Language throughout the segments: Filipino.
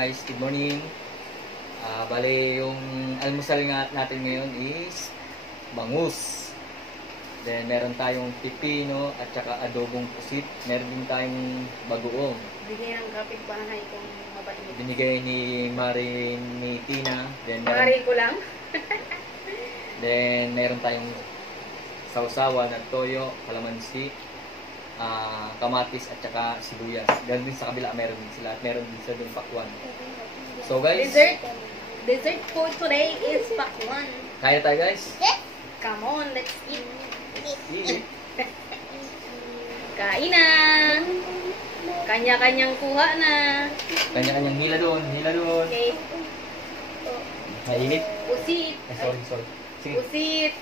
guys, good morning. Bale, yung almusal nga natin ngayon is bangus. Then meron tayong pipino at saka adobong pusit. Meron din tayong bagoong. Bigay ng kapitbahay kong mabait. Binigay ni Tina. Then Mari ko lang. then meron tayong sausawan at toyo, kalamansi, kamatis at saka sibuyas. Ganun din sa kabila meron din sila at meron din sa dun pakwan. So guys, Dessert food today is pakwan. kaya tayo guys. Come on, let's eat. Eat. Kain na. Kanya-kanyang kuha na. Kanya-kanyang hila doon. Okay. Mainit. Pusit. Sorry. Sige. Pusit.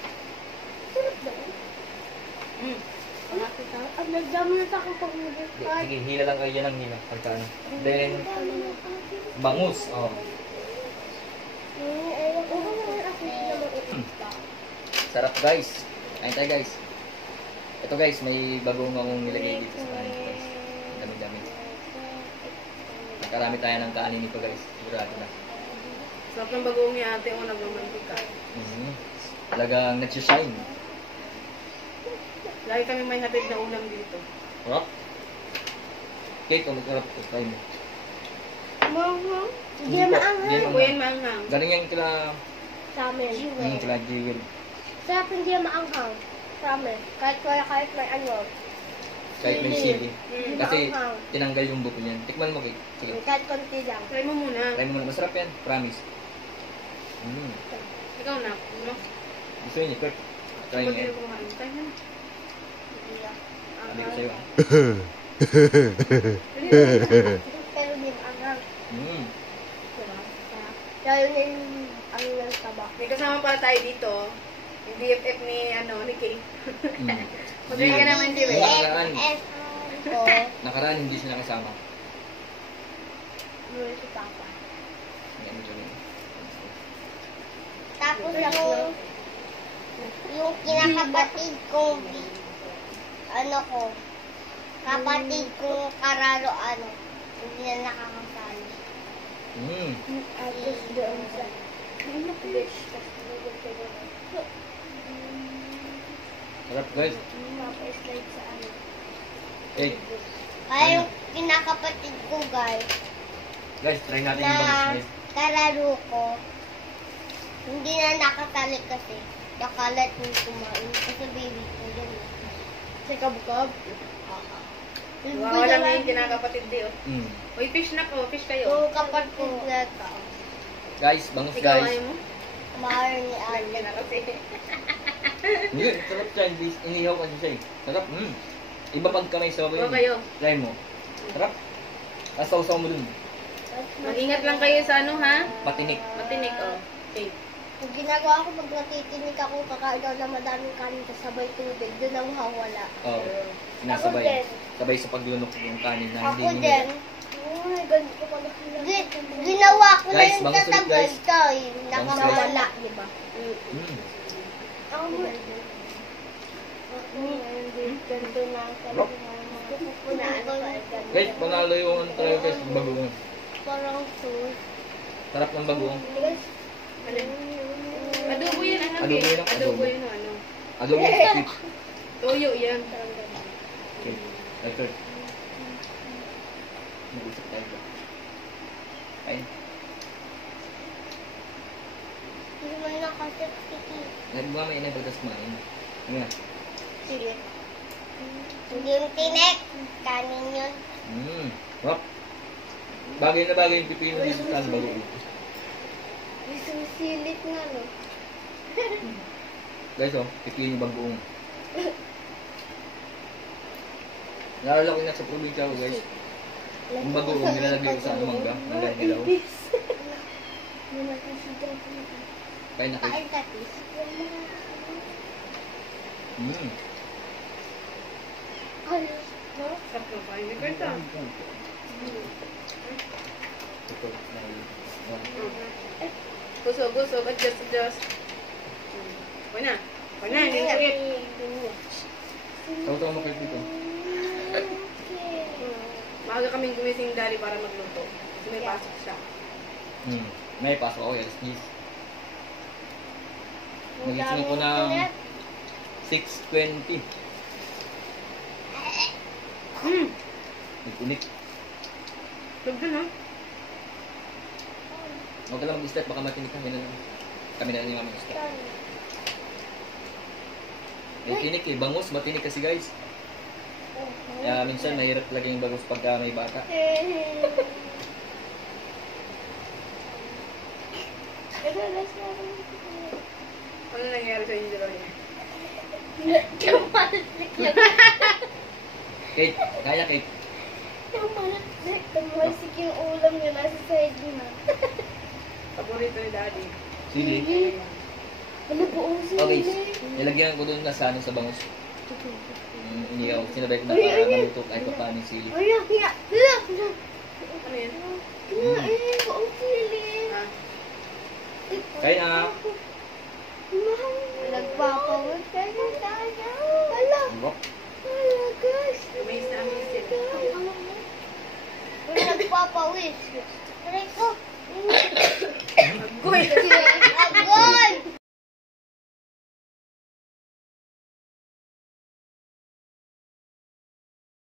Sige, hila lang kayo. Yan ang hila. Pagkaan. Then, bangus. Oh. Sarap guys. Kain tayo guys. Ito guys, may bagong akong nilagay dito sa kanin guys. Ang dami-dami. Nakarami tayo ng kanin nito guys. Sigurado na. Sarap ng bagoong ni ate o nagmamantika. Talagang nagsishine. Lagi kami may hatid na ulam dito. Sarap. Cake, kung magkarap ito. Try mo. Hindi na maanghang. Ako yan maanghang. Galing yan kila... Sa amin. Kila Jewel. Sarap hindi na maanghang. Sa amin. Kahit may ano. Kahit may sili. Kasi Maanghang. tinanggal yung buko niyan. Tikman mo, Cake. Sige. Kahit konti lang. Try mo muna. Try mo muna. Masarap yan. Promise. Ikaw na. Ano? Gusto niyo, Kurt? Try Ba't niyo. hindi ko kumain? Try mo na. Hindi lang. Sabi ko sa'yo. Pero hindi maanghang. Sarap. Lalo na yung ang ng taba. May kasama pala tayo dito. Yung BFF ni, ni Kay. Magaling ka naman, di ba? Nakaraan. Oo. Nakaraan, hindi sila kasama. Mula si Papa. Ayan, medyo yun. Tapos yung kinakapatid ko, kapatid ko karalo, hindi na nakakasali. Tapos doon sa Sarap guys. mapa-slide sa Cake. Ay, yung kinakapatid ko, guys, Guys, try natin yung bangus na guys. karalo ko, hindi na nakatali kasi. Nakalat yung kumain. Kasi baby ko yan. Sa kabukab. Wala na yung kinakapatid di, oh. Uy, fish na ko. Fish kayo. Yung kapatid na to, Guys, bangus Ikaw, guys. ayaw mo? mahal ni Lagi Ate. na kasi. Hindi, sarap siya. Inihaw kasi siya eh. Sarap. Iba pag kamay sa Ikaw kayo. Try mo. Sarap. Kasaw-saw mo dun. Mag-ingat lang kayo sa ano, ha? Patinik. Matinik, oh. Okay. Yung ginagawa ko pag natitinig ako, kakain daw na madaming kanin kasabay tubig, doon ang hawala. Oo. Ako Sinasabay. din. Sabay sa paglunok yung kanin na Ako hindi din. Ay, ganito ko pala. Ginawa ko na Guys, yung bangus ulit, tatagal guys. to, nakawala, di ba? Ako mo. Ganito na ang pupunaan ko. Guys, panalo yung tayo guys, yung bagoong. Parang sauce. Sarap ng bagoong. Guys, Adobo yan, anak Adobo eh. yan, adobo. Adobo yun, ano. Adobo sweet. Toyo yan. Okay. Ito. Mag-usap tayo ba? Kain. hindi mo na kasi tiki. Nagbuha may inay pagkas kumain. Ano nga? Sige. Hindi yung tinik. Kanin yun. Sarap. Bagay na bagay yung pipino dito sa bagoong. Isang silit nga, no? Guys, pipino yung bagoong. Naalala ko na sa probinsya ko guys. Yung bagoong nilalagay ko sa mangga. Mangga hilaw. Kain na kayo. Kain tatis. Ay, no? Sarap na pa. Hindi ko ito. Ito. Busog. Adjust. Okay na. Hindi ko eat. Tawa-tawa mo kayo dito. Maaga kaming gumising dali para magluto. Kasi may pasok siya. May pasok ako, yes, please. Nagising ko ng 6:20. Nag-ulit. Lugdo na. Huwag ka lang mag-start, baka matinig kami na lang. Kami na lang yung aming start. May tinik eh, bangus, matinig kasi guys. Kaya minsan mahirap laging bangus pagka may bata. Ano nangyari sa inyo dalawa niya? Tumalsik yung... Kate, kaya Kate. Tumalsik yung ulam niya nasa side na. Paborito ni Daddy. Sili. Ano buong sili? Okay, nilagyan ko doon na sa bangus. Iniyaw, sinabay ko na para maluto kahit pa paano yung sili. Ay, hiya! Ano yan? Kinain ko ang sili. Ha? Kaya na. Nagpapawag tayo tayo. Hala! Hala, guys. Umayos na kami sila. Nagpapawis. Aray ko. Agoy! Agoy!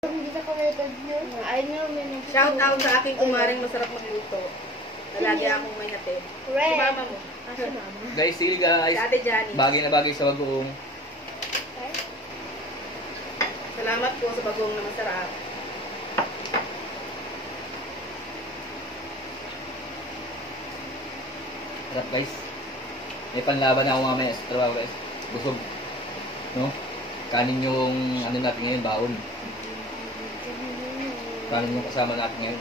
Hindi sa kumitad nyo. Ay, no, may Shout out sa aking kumaring masarap magluto. Lagi akong may natid. Si mama mo. Si mama. Guys, sili guys. Si Ate Janice. Bagay na bagay sa bagoong. Salamat po sa bagong na masarap. Sarap guys. May panlaban na ako mamaya sa trabaho guys. Busog. No? Kanin yung ano natin ngayon, baon. Kanin yung kasama natin ngayon.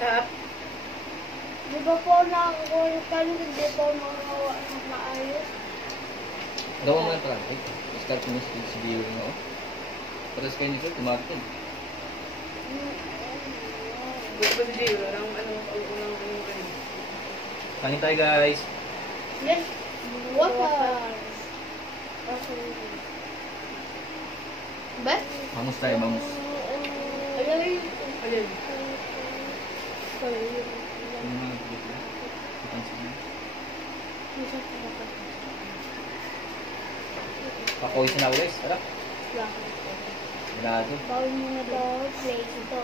Sarap. Di ba po nakakuha ng kanin, hindi po makakuha ng maayos? Daw mo lang pala. Start mo si Biyo nga. Patas kayo nito, tumatin. Gusto pa si Gio. Unang ano. Kanin tayo guys. Yes. Water. Ba? Bangus tayo, bangus. Ay. Ayun. Pakoy na ako guys. Tara. Ganado. Bawal mo na daw, place ito.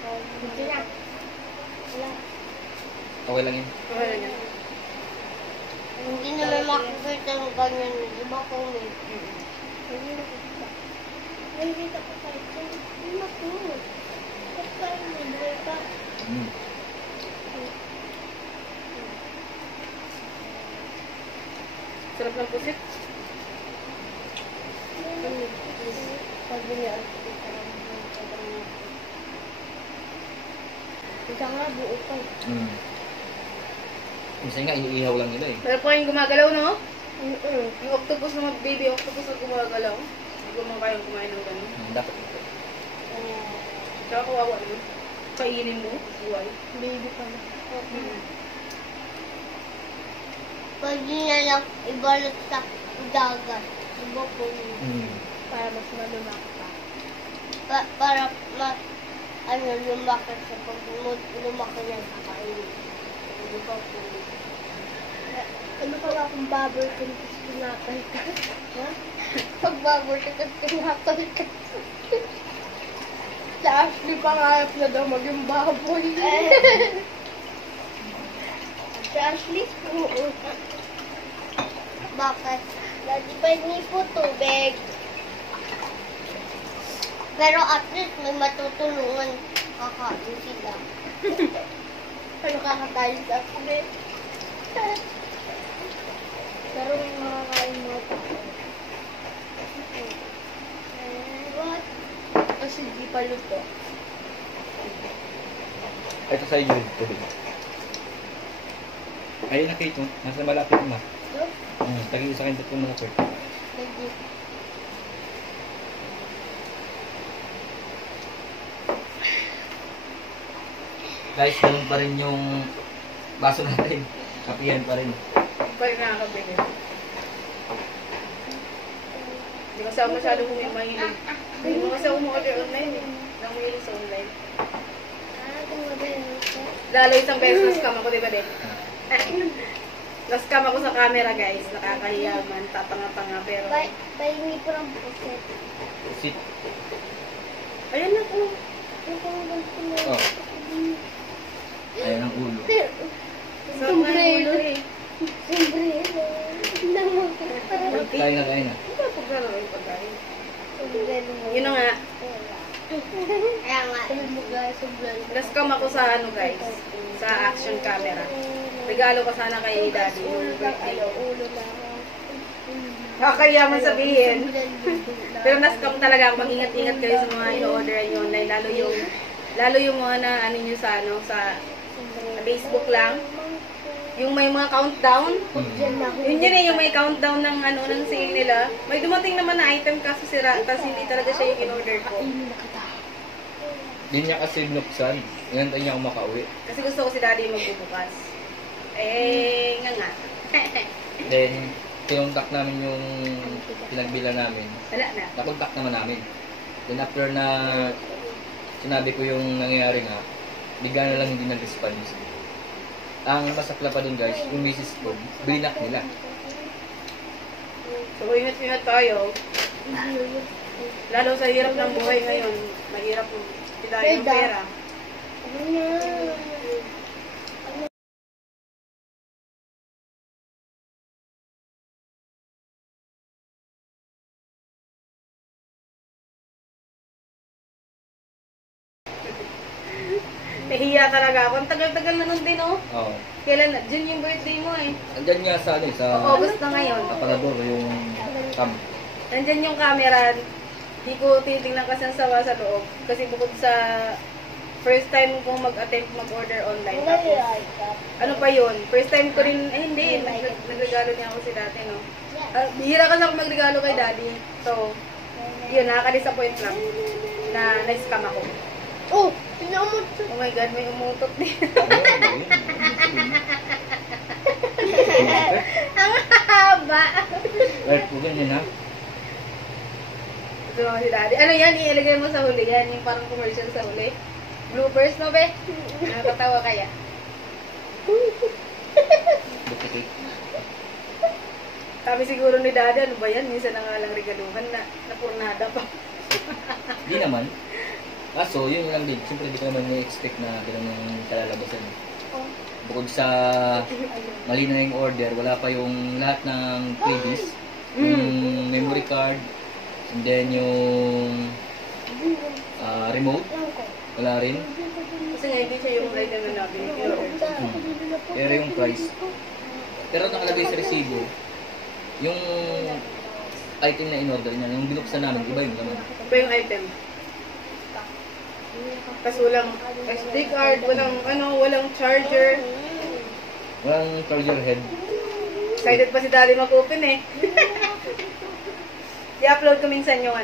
Bawal mo na. Wala. Okay lang yun. Okay lang yan. Hindi naman makikita ng ganyan. Di ba kung may... Hindi nakikita. Nakikita ko sa ito. Hindi na po. Ba't parang may buhay pa? Sarap ng pusit. Sabi niya, isa nga buo pa. Minsan nga, iniihaw lang nila eh. Sarap pa yung gumagalaw, no? Yung octopus na baby octopus na gumagalaw. Hindi ko man kayang kumain ng gano'n. Dapat ito. Tsaka kawawa naman. Kainin mo. Buhay. Baby pa na. Pag di na lang ibalot sa dagat. Diba po? Para mas malumaki pa. Para lumaki sa pag lumaki na kakainin. Diba po? Ano pala kung baboy ka tapos pinapay ka? Ha? Pag baboy ka tapos pinapay ka. Sa Ashley pangarap na daw maging baboy. Sa Ashley? Oo. Bakit? Dati pa hindi po tubig. Pero at least may matutulungan kakain sila. Ano kakakain sa Ashley? Pero may makakain mo ito. What? Kasi di pa luto. Ito sa inyo. Ayun na Kate, nasa malapit na. Tagin sa akin tatlong malapit. Hindi. Guys, ganun pa rin yung baso natin. Kapihan pa rin. Balik na nakakabili. Hindi kasi ako masyadong mahilig. Hindi mo kasi ako order online eh. Hindi ako mahilig sa online. Lalo isang beses na-scam ako, di ba, na-scam ako sa camera, guys. Nakakahiyaman, tatanga-tanga, pero... Pahingi po ng pusit. Pusit. Ayan na po. Oh. Ayan ang ulo. Sa mga ulo eh. Sombrero. Kain na, kain na. Ano ba pagkano yung pagkain? Sombrero. Yun na nga. Kaya nga. Sombrero. Na-scam ako sa ano, guys. Sa action camera. Regalo ko sana kay Daddy. Yung birthday ko. Ulo na. Nakakayaman sabihin. Pero na-scam talaga ako. Mag-ingat-ingat kayo sa mga ino-orderan nyo online. Lalo yung mga na ano nyo sa ano, sa Facebook lang. Yung may mga countdown. Yun yun eh, yung may countdown ng ano, ng sale nila. May dumating naman na item kaso sira. Tapos hindi talaga siya yung in-order ko. Hindi niya kasi binuksan. Inantay niya ako makauwi. Kasi gusto ko si Daddy magbubukas. Eh, nga. Then, kinontak namin yung pinagbila namin. Wala na. Nakontak naman namin. Then after na sinabi ko yung nangyayari nga, bigla na lang hindi nag-response. Ang masakla pa dun guys, yung misis ko, blinak nila. So, ingat-ingat tayo. Lalo sa hirap ng buhay ngayon. Mahirap po. Tidak yung pera. Nahiya talaga ako. Ang tagal-tagal na nun din, oh. Oo. Kailan na? June yung birthday mo, eh. Andyan nga sa ano, sa August na ngayon. aparador yung cam. Nandyan yung camera. Di ko tinitingnan kasi ang sawa sa loob. Kasi bukod sa first time kong mag-attempt mag-order online. Tapos, ano pa yun? First time ko rin, hindi. Nagregalo niya ako si Dati, no? Bihira kasi ako magregalo kay Daddy. So, yun, nakaka-disappoint lang na na-scam ako. Oh! Pinamot. Oh my God, may umutot din. Ang haba. Right, po ganyan ha. Ito naman si Daddy. Ano yan? Iilagay mo sa huli. Yan, yung parang commercial sa huli. Bloopers, no, be? Nakakatawa kaya. Bukitik. Sabi siguro ni Daddy, ano ba yan? Minsan na nga lang regaluhan na napurnada pa. Hindi naman. Kaso, yun lang din. Siyempre, hindi ko naman na-expect na gano'n yung kalalabasan. Bukod sa mali na yung order, wala pa yung lahat ng freebies. Yung memory card, and then yung remote, wala rin. Kasi nga hindi siya yung item na natin. Pero yung price. Pero nakalagay sa resibo, yung item na in-order niya, yung binuksan namin, iba yung naman. Iba yung item. Kasi walang SD card, walang charger. Walang charger head. Excited pa si Daddy mag-open eh. I-upload ko minsan yung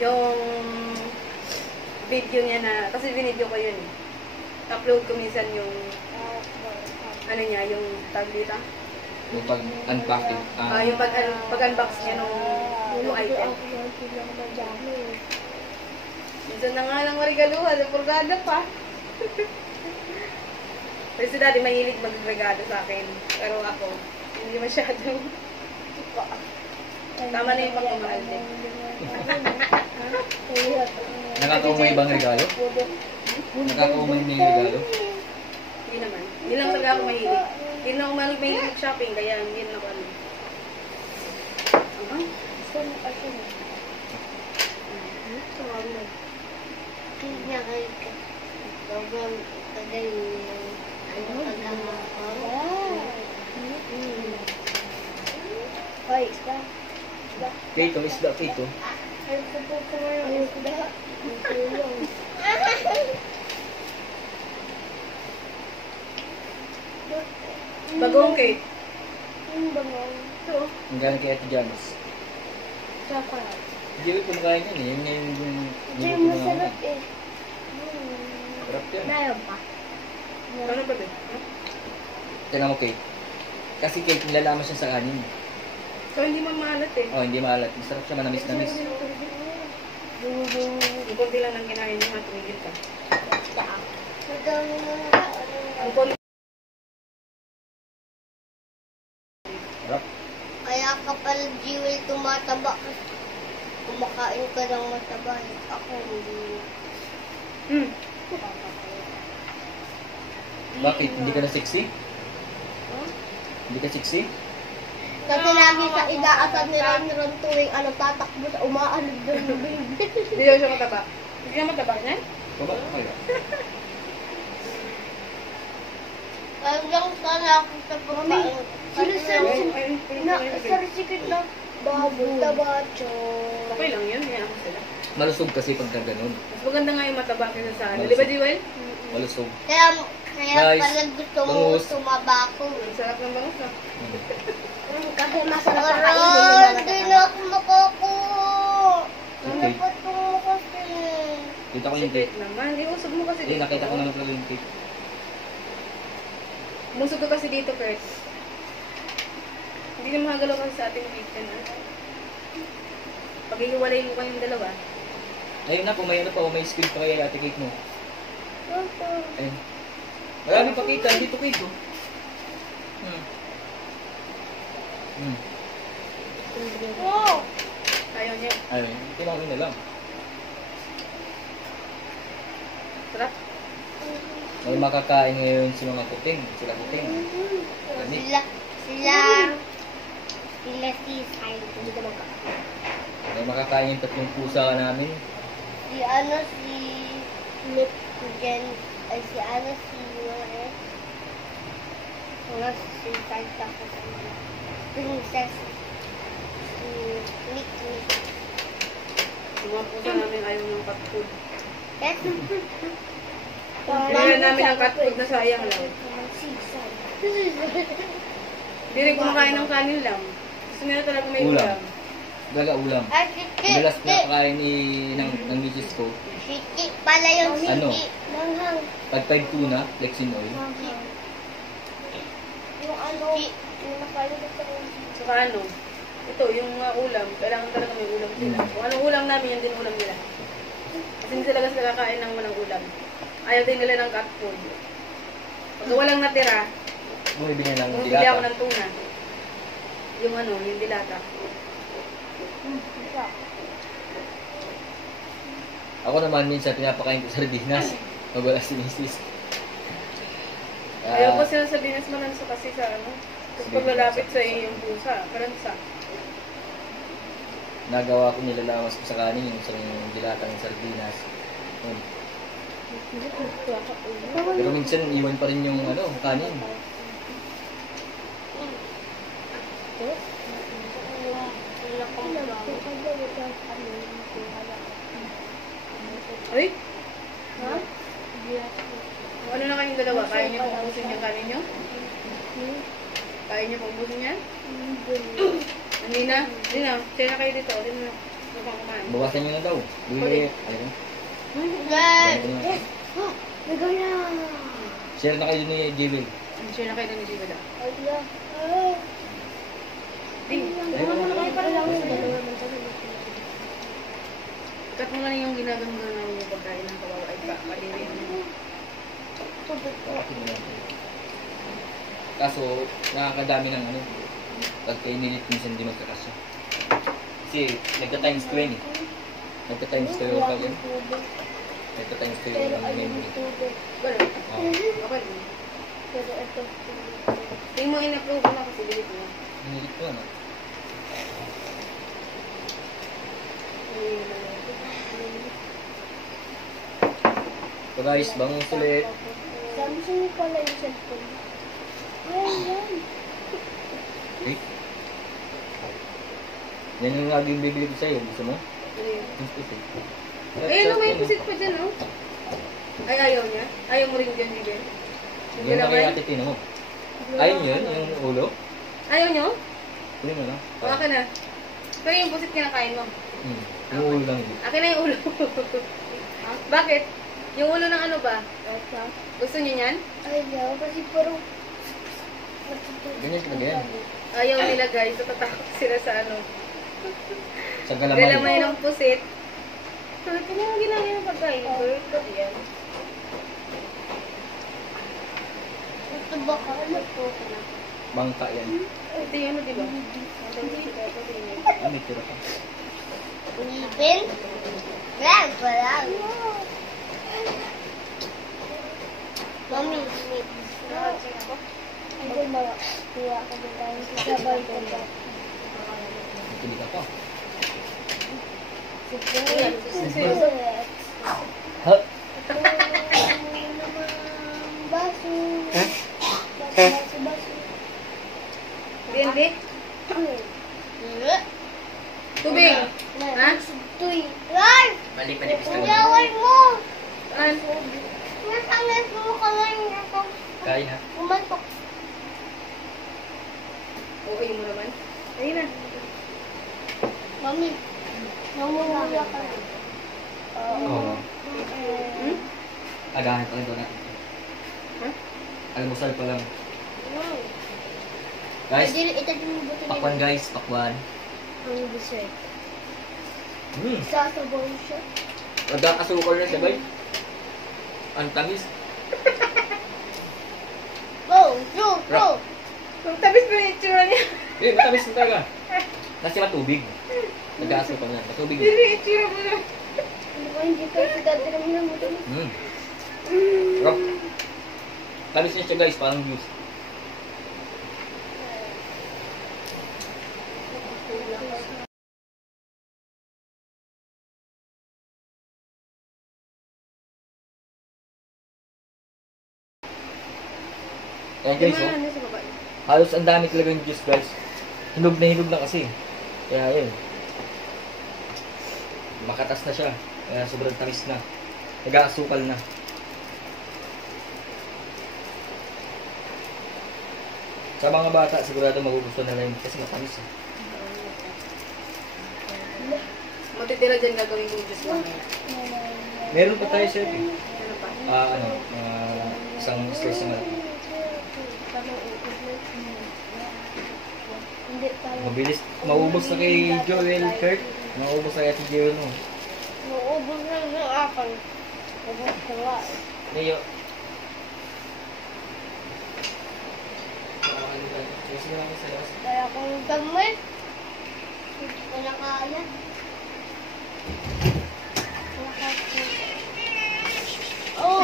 yung video niya na, kasi binidyo ko yun eh. Upload ko minsan yung niya, yung tag dito. Yung pag-unpacking. Yung pag-unbox niya nung item. Minsan na nga lang marigaluhan, purgada pa. Pero si Daddy mahilig mag-regalo sa akin. Pero ako, hindi masyadong. Tama na yung pagmamahal din. Nakakaumay bang regalo? Nakakaumay na yung regalo? Hindi naman. Hindi lang talaga ako mahilig. Hindi na ako mahilig mag-shopping, kaya hindi na ako ano. Kaya kayo sobrang tagal Hoy, isda. Pito, isda, pito. Isda. Bagong cake. Yung bangong. Ito. Ang galing kay Ate Janice. Chocolate. Hindi ko kumakain yun eh. Yun nga yung Diyan niluto masarap namin. eh. Sarap yan. Meron pa. Ano ba din? Tinan mo cake. Kasi cake, nilalaman siya sa kanin. So, hindi man maalat eh. Oh, hindi maalat. Masarap siya, manamis-namis. Yung konti lang ng kinain niya, tumigil ka. Madami na nga. Ang konti. Sarap. Kaya ka pala, Jewel, tumataba kasi kumakain ka ng mataba. Ako hindi. Hmm. Bakit? Hindi ka na sexy? Hindi ka sexy? Kasi lagi sa inaasal ni Ron tuwing tatakbo sa umaalog doon yung baby. Hindi daw siya mataba. Hindi na mataba niyan? Baba, okay lang. Hanggang sana ako sa pagkain. Sarsikit na baboy, tabacho. Okay lang yun, kaya ako sila. Malusog kasi pag ganun. Mas maganda nga yung mataba kaysa sa ano. Di ba, Jewel? Malusog. Kaya Guys, pala gusto mo bangus. tumaba ko. Ang sarap ng bangus ah. Kasi masarap sa kainin. Hindi na ako makako. Ano Okay. pa ito kasi? Kita ko yung Secret cake. naman. Iusog mo kasi Eh, nakita ko naman pala yung cake. Umusog ka kasi dito, Chris. Hindi na makagalaw kasi sa ating kitchen. Pag ihiwalay mo kayong dalawa, Ayun na, may ano pa, may squid pa kaya ate cake mo. Ayun. Marami pa kita, dito cake oh. Wow! ayaw niya. Ayun, tinawin na lang. Sarap. May makakain ngayon si mga kuting, sila kuting. Lamig. Sila sisay. Hindi naman ka. May makakain yung 3 pusa ka namin. Si Nick Jen, ay si si Santa ko sa mga princess. Si Nick. Yung mga pusa namin ayaw ng cat food. Yes. Binila namin ang cat food na sayang lang. Hindi rin kumakain ng kanin lang. Gusto nila talaga may Ulam. ulam. Gaga ulam. Ay, Madalas na kakain ng misis ko. Siti pala yung siti. Ano? Manghang. Pagpag tuna, flexin oil. Yung yung nakalimutan ko. Saka ano, ito, yung mga ulam, kailangan talaga may ulam sila. Kung anong ulam namin, yan din ulam nila. Kasi hindi sila kasi kakain ng walang ulam. Ayaw din nila ng cat food. Pag walang natira, Bumibili na lang ng bumibili ako dilata. ng tuna. Yung ano, yung dilata. Ako naman minsan pinapakain ko sardinas. Pag wala si misis. Ayaw ko sila sabihin mas manansa kasi sa ano. Kasi pag lalapit sa iyo yung pusa, maransa. Nagawa ko nilalawas ko sa kanin yung isang dilata ng sardinas. Yun. Pero minsan iwan pa rin yung kanin. Ay? Ha? Ano na kayong dalawa? Kaya niyo pong ubusin yung kanin niyo? Kaya niyo pong ubusin yan? Hindi na. Hindi na. Share na kayo dito. Hindi na. Ano pang kumain? Bawasan nyo na daw. Bili. Ayun. Yes. Ayun na. Share na kayo ni Jewel. Share na kayo ni Jibada. Ding. Ayun na kayo para lang. Cut mo na yung ginaganda namin yung pagkain ng kawawa ay kaliri. Kaso, nakakadami ng pagka inilit minsan di magkakasya. Kasi nagka-times 20. Nagka-times 2 yung pag-in. Nagka-times 2 yung memory. Ganun. Oo. Okay. Hindi mo in-approve na kasi delete mo. Inilit ko ano. So guys, bangus ulit. Samsung pala yung cellphone. Ayan. Okay. Yan yung laging bibili ko sa'yo. Gusto mo? Yung pusit. Eh, ano may pusit pa dyan, oh? Ay, ayaw niya? Ayaw mo rin dyan, Miguel? Yung Yung galaman? nakayati tino mo. Ayun yun, yung ulo. Ayaw niyo? Kunin mo na. O, akin na. Pero yung pusit kinakain mo. Yung ulo lang yun. Akin na yung ulo. Bakit? Yung ulo ng ano ba? Gusto niyo yan? Ayaw, kasi parang Ganyan talaga yan. Ayaw nila guys, natatakot sila sa ano. Sa galamay. Galamay ng pusit. Ito na yung ginagawa ng pagkain. Yan. Ito ba ka? Ito ka na. Bangka yan. Ito yung ano, di ba? Ah, may tira pa. Ngipin? Wala. Mami, Ito ba? Kaya ka din tayo sa sabay ko ba? Pili ka pa. Ha? Baso. Baso. Hindi. Tubig. Ha? Tuy. Rar! Balik manipis ka lang. Yaway mo! An? Nasangit mo kamay ako. Kaya ha? Kumantok. Okay mo naman. Ayun na. Mami, namumuya ka na. Oo. Hmm? Agahan pa rin doon natin. Ha? Almusal pa lang. Guys, Ito yung buto pakwan guys, pakwan. Ang dessert. Sasabaw siya. Magkakasukal na sabay. Ang tamis. Go! Go! Ang tabis pa yung itsura niya. Eh, matamis na talaga. Kasi matubig. Nag-aasukal na. Matubig. Hindi yung itsura mo na. Ano ba hindi ka pinagdadala mo mo dun? Rock. Tamis niya siya guys, parang juice. Ayan guys, oh. Ano sa baba? Halos ang dami talaga yung juice guys. Hinog na hinog lang kasi. Kaya yun. Makatas na siya. Kaya sobrang tamis na. Nag-aasukal na. Sa mga bata, sigurado magugustuhan nila yun kasi matamis eh. Matitira dyan gagawin mo yung juice mamaya. Meron pa tayo chef eh. Ano pa? Isang stress na malaki. Hindi tayo. Mabilis, maubos na kay Joel Kirk. Maubos na kay si Joel no. Maubos na ng akin. Ubos na nga. Leo. Kaya kung gamit, hindi ko na kaya. Oh!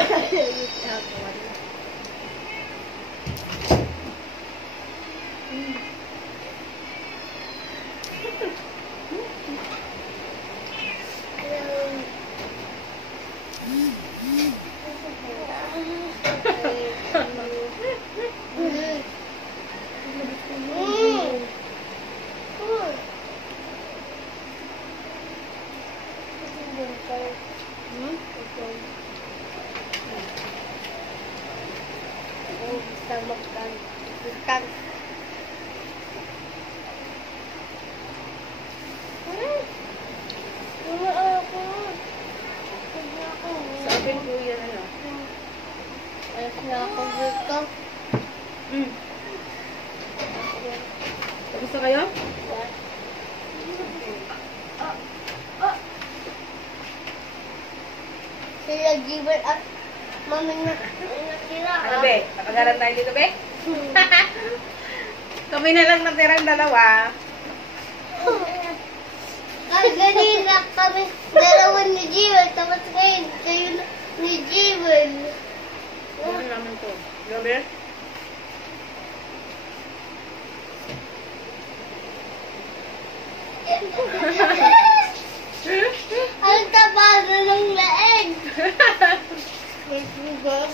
Sa akin po yan ano. Alas na ako dito. Tapos na kayo? Sila Giver at mami na natira. Ano be? Napagalan tayo dito be? Kami na lang natirang dalawa. Ay, ganina kami dalawa ni Giver. Tapos ngayon, kayo ni Giver. Ano naman to? Gabi? Ang taba na ng laeng. Wait mo ba?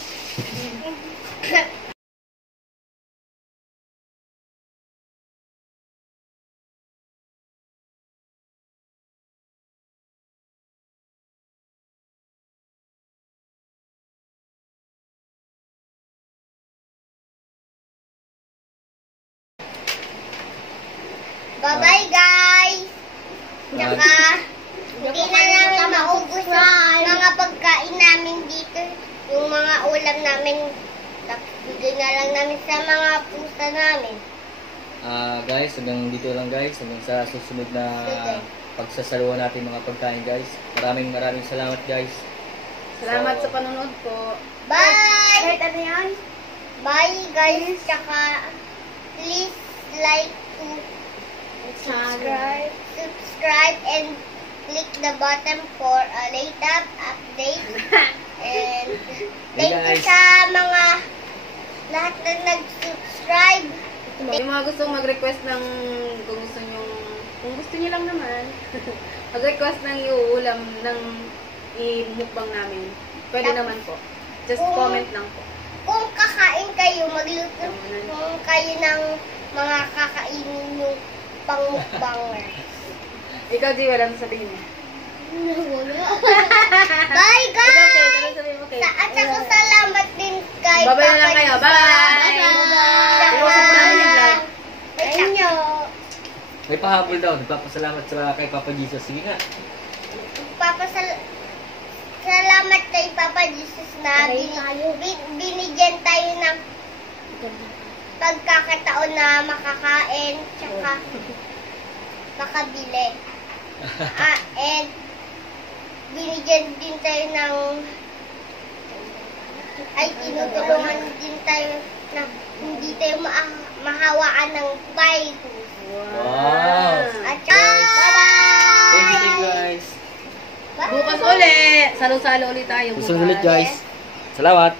Bye-bye, guys! Tsaka, hindi na namin maubos ang mga pagkain namin dito. Yung mga ulam namin Tapos bigay na lang namin sa mga pusa namin. Guys, hanggang dito lang guys. Hanggang sa susunod na Sige. pagsasaluhan natin mga pagkain guys. Maraming salamat guys. Salamat So, sa panonood po. Bye! Kahit ano yan? Bye guys! Tsaka please like to subscribe and click the button for a latest update. And thank you guys. sa mga lahat na nag-subscribe. Yung mga gustong mag-request ng kung gusto niyo lang naman, mag-request ng iuulam ng imukbang namin. Pwede naman po. Just comment lang po. Kung kakain kayo, magluto kung kayo ng mga kakainin yung pangmukbanger. Ikaw, G, walang sabihin mo. Bye guys! Okay, walang sabihin mo, okay. At saka salamat din kay Bye-bye na lang Papa kayo. Diyos. Bye! Bye-bye! Iwasan mo namin yung vlog. Inyo. may pahabol daw. Nagpapasalamat sa kay Papa Jesus. Sige nga. Salamat kay Papa Jesus na binigyan tayo ng pagkakataon na makakain tsaka makabili. And binigyan din tayo ng tinutulungan din tayo na hindi tayo mahawaan ng virus. Wow! At bye-bye! Thank you guys. Bukas ulit! Salo-salo ulit tayo. Susunod ulit guys. Salamat!